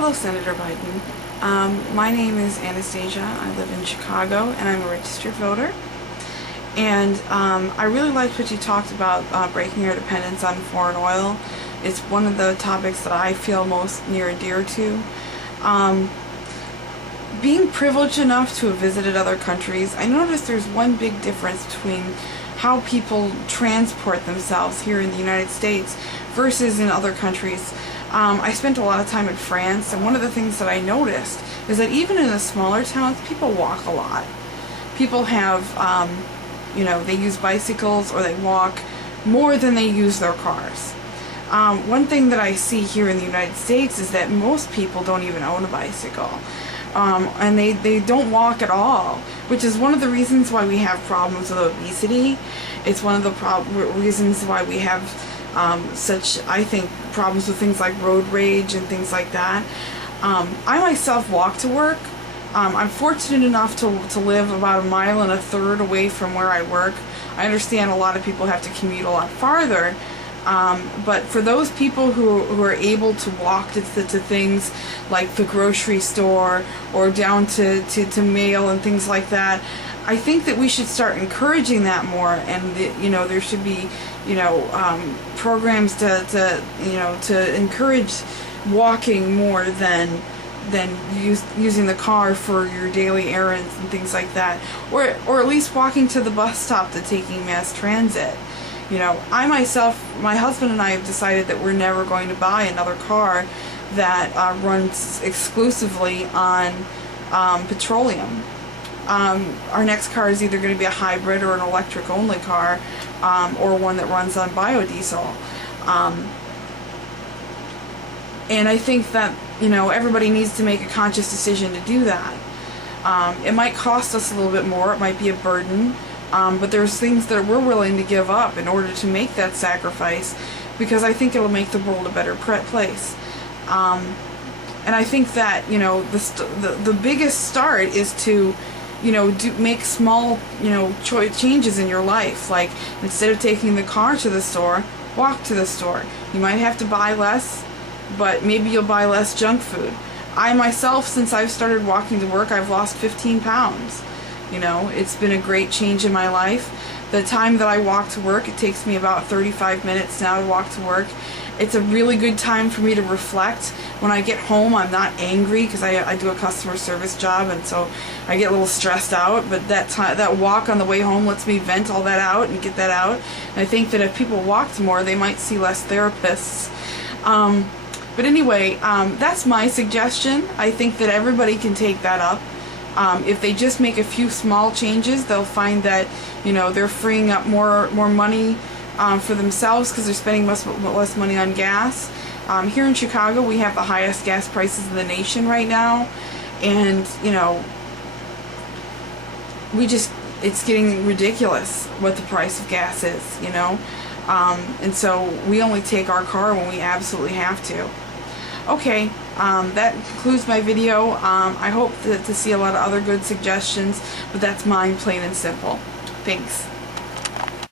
Hello, Senator Biden. My name is Anastasia. I live in Chicago, and I'm a registered voter. And I really liked what you talked about, breaking our dependence on foreign oil. It's one of the topics that I feel most near and dear to. Being privileged enough to have visited other countries, I noticed there's one big difference between how people transport themselves here in the United States versus in other countries. I spent a lot of time in France, and one of the things that I noticed is that even in the smaller towns, people walk a lot. People have, they use bicycles or they walk more than they use their cars. One thing that I see here in the United States is that most people don't even own a bicycle. And they don't walk at all, which is one of the reasons why we have problems with obesity. It's one of the reasons why we have such, I think, problems with things like road rage and things like that. I myself walk to work. I'm fortunate enough to live about 1.33 miles away from where I work. I understand a lot of people have to commute a lot farther. But for those people who are able to walk to things like the grocery store or down to mail and things like that, I think that we should start encouraging that more, and there should be programs to encourage walking more than using the car for your daily errands and things like that, or at least walking to the bus stop to taking mass transit. I myself, my husband and I have decided that we're never going to buy another car that runs exclusively on petroleum. Our next car is either going to be a hybrid or an electric-only car, or one that runs on biodiesel. And I think that, everybody needs to make a conscious decision to do that. It might cost us a little bit more, it might be a burden. But there's things that we're willing to give up in order to make that sacrifice, because I think it'll make the world a better place. And I think that the biggest start is to make small changes in your life. Like, instead of taking the car to the store, walk to the store. You might have to buy less, but maybe you'll buy less junk food. I myself, since I've started walking to work, I've lost 15 pounds. It's been a great change in my life. The time that I walk to work, it takes me about 35 minutes now to walk to work. It's a really good time for me to reflect. When I get home, I'm not angry because I do a customer service job, and so I get a little stressed out. But that walk on the way home lets me vent all that out and get that out. And I think that if people walked more, they might see less therapists. But anyway, that's my suggestion. I think that everybody can take that up. If they just make a few small changes, they'll find that they're freeing up more money for themselves because they're spending less money on gas. Here in Chicago, we have the highest gas prices in the nation right now, and it's getting ridiculous what the price of gas is. And so we only take our car when we absolutely have to. Okay, that concludes my video. I hope to see a lot of other good suggestions, but that's mine, plain and simple. Thanks.